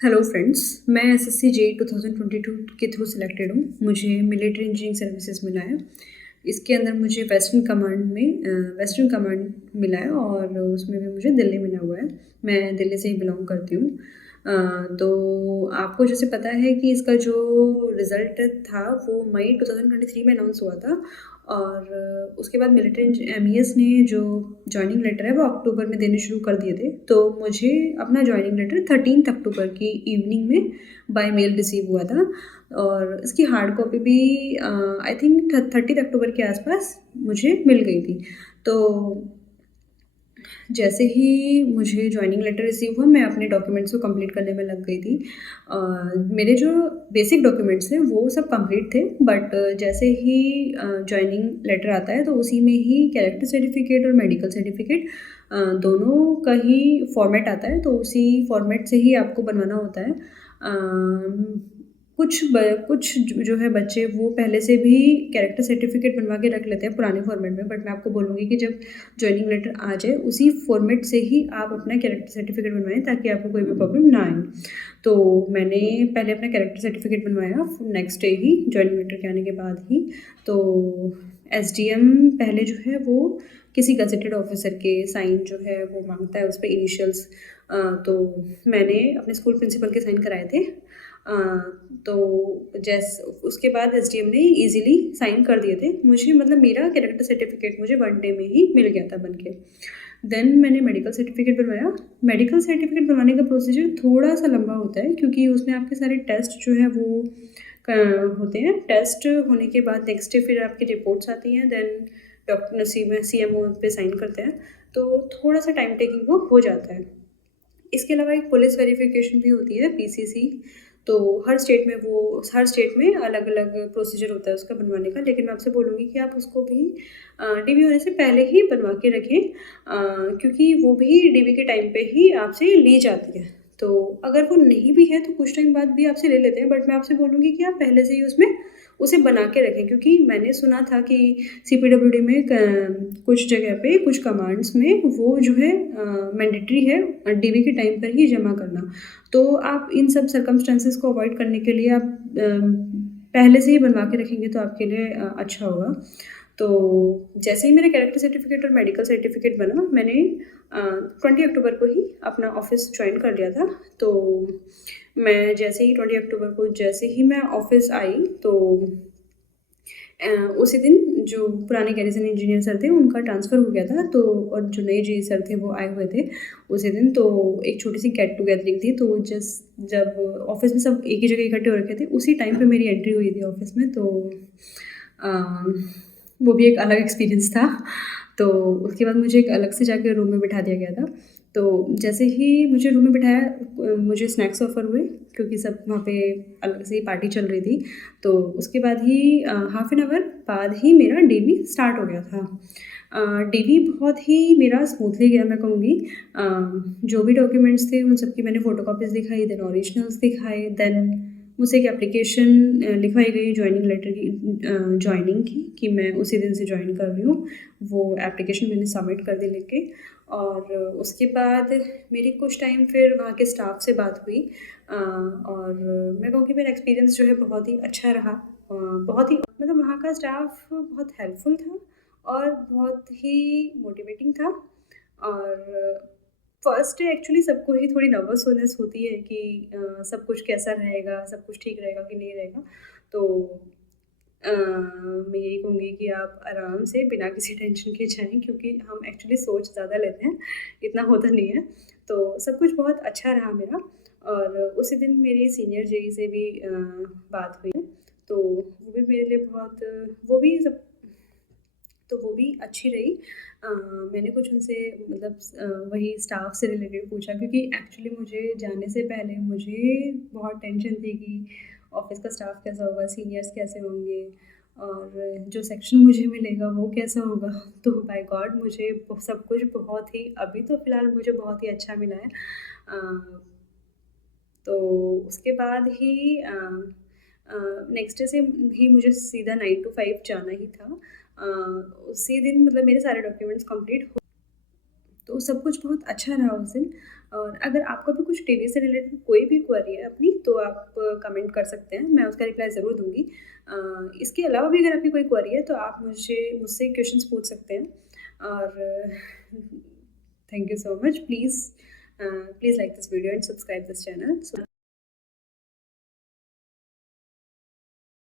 Hello friends, मैं SSC JEE 2022 के through selected हूँ। मुझे मिलिट्री इंजीनियरिंग सर्विसेज मिला है। इसके अंदर मुझे वेस्टर्न कमांड मिला है और उसमें भी मुझे दिल्ली मिला हुआ है। मैं दिल्ली से ही बिलोंग करती हूँ। तो आपको जैसे पता है कि इसका जो रिज़ल्ट था वो मई 2023 में अनाउंस हुआ था और उसके बाद मिलिट्री एमईएस ने जो जॉइनिंग लेटर है वो अक्टूबर में देने शुरू कर दिए थे। तो मुझे अपना जॉइनिंग लेटर 13 अक्टूबर की इवनिंग में बाय मेल रिसीव हुआ था और इसकी हार्ड कॉपी भी आई थिंक 30 अक्टूबर के आसपास मुझे मिल गई थी। तो जैसे ही मुझे जॉइनिंग लेटर रिसीव हुआ, मैं अपने डॉक्यूमेंट्स को कंप्लीट करने में लग गई थी। मेरे जो बेसिक डॉक्यूमेंट्स थे वो सब कंप्लीट थे, बट जैसे ही जॉइनिंग लेटर आता है तो उसी में ही कैरेक्टर सर्टिफिकेट और मेडिकल सर्टिफिकेट दोनों का ही फॉर्मेट आता है, तो उसी फॉर्मेट से ही आपको बनवाना होता है। कुछ जो है बच्चे वो पहले से भी कैरेक्टर सर्टिफिकेट बनवा के रख लेते हैं पुराने फॉर्मेट में, बट मैं आपको बोलूँगी कि जब जॉइनिंग लेटर आ जाए उसी फॉर्मेट से ही आप अपना कैरेक्टर सर्टिफिकेट बनवाएं ताकि आपको कोई भी प्रॉब्लम ना आए। तो मैंने पहले अपना कैरेक्टर सर्टिफिकेट बनवाया नेक्स्ट डे ही, जॉइनिंग लेटर के आने के बाद ही। तो एसडीएम पहले जो है वो किसी गजेटेड ऑफिसर के साइन जो है वो मांगता है, उस पर इनिशियल्स। तो मैंने अपने स्कूल प्रिंसिपल के साइन कराए थे। तो उसके बाद एसडीएम ने इजीली साइन कर दिए थे मुझे, मतलब मेरा कैरेक्टर सर्टिफिकेट मुझे 1 डे में ही मिल गया था बनके। देन मैंने मेडिकल सर्टिफिकेट बनवाया। मेडिकल सर्टिफिकेट बनवाने का प्रोसीजर थोड़ा सा लंबा होता है क्योंकि उसमें आपके सारे टेस्ट जो है वो होते हैं। टेस्ट होने के बाद नेक्स्ट डे फिर आपकी रिपोर्ट्स आती हैं, देन डॉक्टर सीएमओ पे साइन करते हैं, तो थोड़ा सा टाइम टेकिंग वो हो जाता है। इसके अलावा एक पुलिस वेरिफिकेशन भी होती है, पीसीसी। तो हर स्टेट में अलग अलग प्रोसीजर होता है उसका बनवाने का, लेकिन मैं आपसे बोलूँगी कि आप उसको भी डीवी होने से पहले ही बनवा के रखें, क्योंकि वो भी डीवी के टाइम पे ही आपसे ली जाती है। तो अगर वो नहीं भी है तो कुछ टाइम बाद भी आपसे ले लेते हैं, बट मैं आपसे बोलूँगी कि आप पहले से ही उसमें उसे बना के रखें, क्योंकि मैंने सुना था कि सीपीडब्ल्यूडी में कुछ जगह पे कुछ कमांड्स में वो जो है मैंडेटरी है डीवी के टाइम पर ही जमा करना। तो आप इन सब सर्कमस्टेंसेस को अवॉइड करने के लिए आप पहले से ही बनवा के रखेंगे तो आपके लिए अच्छा होगा। तो जैसे ही मेरा कैरेक्टर सर्टिफिकेट और मेडिकल सर्टिफिकेट बना, मैंने 20 अक्टूबर को ही अपना ऑफिस ज्वाइन कर लिया था। तो मैं जैसे ही 20 अक्टूबर को जैसे ही मैं ऑफिस आई, तो उसी दिन जो पुराने गैरिसन इंजीनियर सर थे उनका ट्रांसफ़र हो गया था, तो और जो नए जेई सर थे वो आए हुए थे उसी दिन। तो एक छोटी सी गेट टुगेदरिंग थी, तो जब ऑफिस में सब एक ही जगह इकट्ठे हो रखे थे, उसी टाइम पे मेरी एंट्री हुई थी ऑफिस में। तो वो भी एक अलग एक्सपीरियंस था। तो उसके बाद मुझे एक अलग से जाके रूम में बिठा दिया गया था। तो जैसे ही मुझे रूम में बिठाया, मुझे स्नैक्स ऑफ़र हुए क्योंकि सब वहाँ पे अलग से ही पार्टी चल रही थी। तो उसके बाद ही हाफ़ एन आवर बाद ही मेरा डीवी स्टार्ट हो गया था। डीवी बहुत ही मेरा स्मूथली गया, मैं कहूँगी। जो भी डॉक्यूमेंट्स थे उन सब की मैंने फ़ोटोकॉपीज़ दिखाई, देन ओरिजिनल्स दिखाए, देन मुझसे एक एप्लीकेशन लिखवाई गई जॉइनिंग लेटर की, जॉइनिंग की, कि मैं उसी दिन से जॉइन कर रही हूँ। वो एप्लीकेशन मैंने सबमिट कर दी लिख के, और उसके बाद मेरी कुछ टाइम फिर वहाँ के स्टाफ से बात हुई। और मैं कहूँगी मेरा एक्सपीरियंस जो है बहुत ही अच्छा रहा। बहुत ही मतलब वहाँ का स्टाफ बहुत हेल्पफुल था और बहुत ही मोटिवेटिंग था। और फर्स्ट डे एक्चुअली सबको ही थोड़ी नर्वसनेस होती है कि सब कुछ कैसा रहेगा, सब कुछ ठीक रहेगा कि नहीं रहेगा। तो मैं यही कहूँगी कि आप आराम से बिना किसी टेंशन के जाएँ, क्योंकि हम एक्चुअली सोच ज़्यादा लेते हैं, इतना होता नहीं है। तो सब कुछ बहुत अच्छा रहा मेरा। और उसी दिन मेरी सीनियर जेई से भी बात हुई, तो वो भी मेरे लिए बहुत वो भी सब तो वो भी अच्छी रही। मैंने कुछ उनसे मतलब वही स्टाफ से रिलेटेड पूछा, क्योंकि एक्चुअली मुझे जाने से पहले मुझे बहुत टेंशन थी कि ऑफ़िस का स्टाफ कैसा होगा, सीनियर्स कैसे होंगे और जो सेक्शन मुझे मिलेगा वो कैसा होगा। तो बाय गॉड मुझे सब कुछ बहुत ही अभी तो फ़िलहाल मुझे बहुत ही अच्छा मिला है। तो उसके बाद ही नेक्स्ट डे से ही मुझे सीधा 9 टू 5 जाना ही था। उसी दिन मतलब मेरे सारे डॉक्यूमेंट्स कंप्लीट हो, तो सब कुछ बहुत अच्छा रहा उस दिन। और अगर आपका भी कुछ टीवी से रिलेटेड कोई भी क्वेरी है अपनी, तो आप कमेंट कर सकते हैं, मैं उसका रिप्लाई ज़रूर दूँगी। इसके अलावा भी अगर आपकी कोई क्वेरी है तो आप मुझसे क्वेश्चंस पूछ सकते हैं। और thank you so much. Please like this video and subscribe this channel.